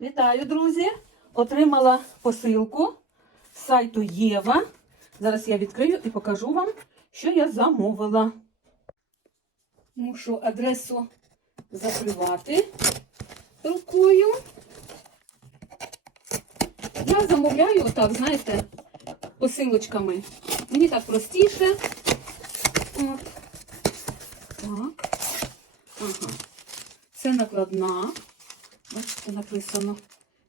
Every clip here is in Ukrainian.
Вітаю, друзі! Отримала посилку з сайту Єва. Зараз я відкрию і покажу вам, що я замовила. Мушу адресу закривати рукою. Я замовляю, отак, знаєте, посилочками. Мені так простіше. От. Так. Ага. Це накладна. Бачите, написано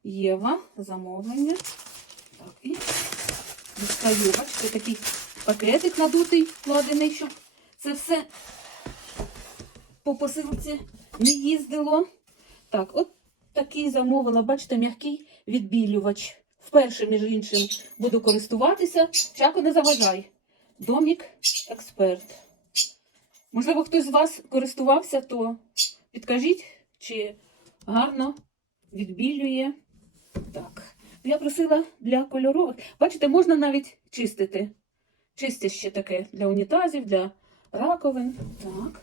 Єва, замовлення. Так, і дістаю, бачите, такий пакетик надутий, вкладений, щоб це все по посилці не їздило. Так, от такий замовила, бачите, м'який відбілювач. Вперше, між іншим, буду користуватися. Чако не заважай. Домік експерт. Можливо, хтось з вас користувався, то підкажіть, чи гарно відбілює. Так. Я просила для кольорових. Бачите, можна навіть чистити. Чистяще таке для унітазів, для раковин. Так.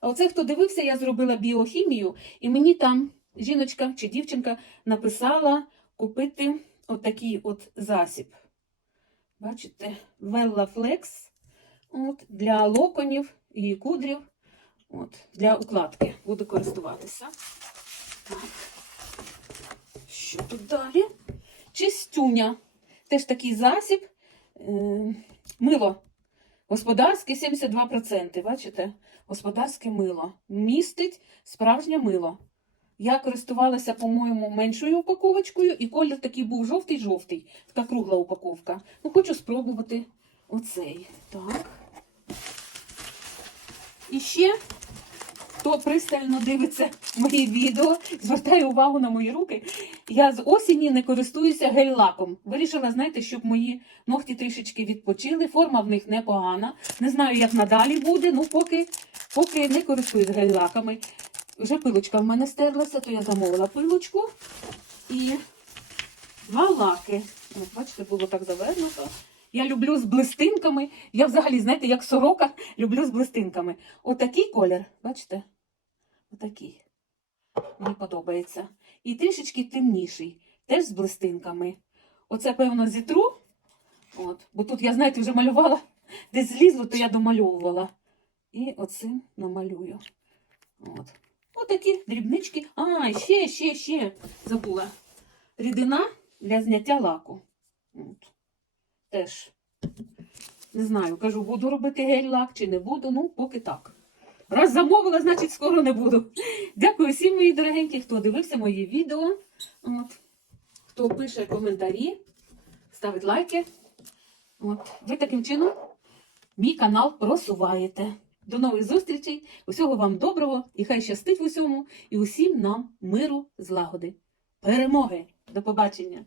А оце, хто дивився, я зробила біохімію, і мені там жіночка чи дівчинка написала купити отакий от засіб. Бачите, Flex от, для локонів і кудрів. От, для укладки буду користуватися. Так. Що тут далі? Чистюня. Теж такий засіб. Е, мило. Господарське 72%. Бачите? Господарське мило. Містить справжнє мило. Я користувалася, по-моєму, меншою упаковочкою, і колір такий був жовтий-жовтий. Така кругла упаковка. Ну, хочу спробувати оцей. Так. І ще хто пристально дивиться мої відео, звертає увагу на мої руки. Я з осені не користуюся гель-лаком. Вирішила, знаєте, щоб мої ногті трішечки відпочили. Форма в них непогана. Не знаю, як надалі буде, ну поки, поки не користуюсь гель-лаками. Вже пилочка в мене стерлася, то я замовила пилочку і два лаки. От, бачите, було так завернуто. Я люблю з блистинками. Я взагалі, знаєте, як сорока, люблю з блистинками. Отакий колір, бачите? Отакий. Мені подобається. І трішечки темніший, теж з блистинками. Оце, певно, зітру. От. Бо тут я, знаєте, вже малювала, десь злізло, то я домальовувала. І оцим намалюю. От. Отакі дрібнички. А, ще, ще, ще забула. Рідина для зняття лаку. От. Теж. Не знаю, кажу, буду робити гель-лак чи не буду, ну, поки так. Раз замовила, значить скоро не буду. Дякую всім, мої дорогенькі, хто дивився мої відео. От. Хто пише коментарі, ставить лайки. От. Ви таким чином мій канал просуваєте. До нових зустрічей. Усього вам доброго і хай щастить в усьому, і усім нам миру, злагоди. Перемоги! До побачення!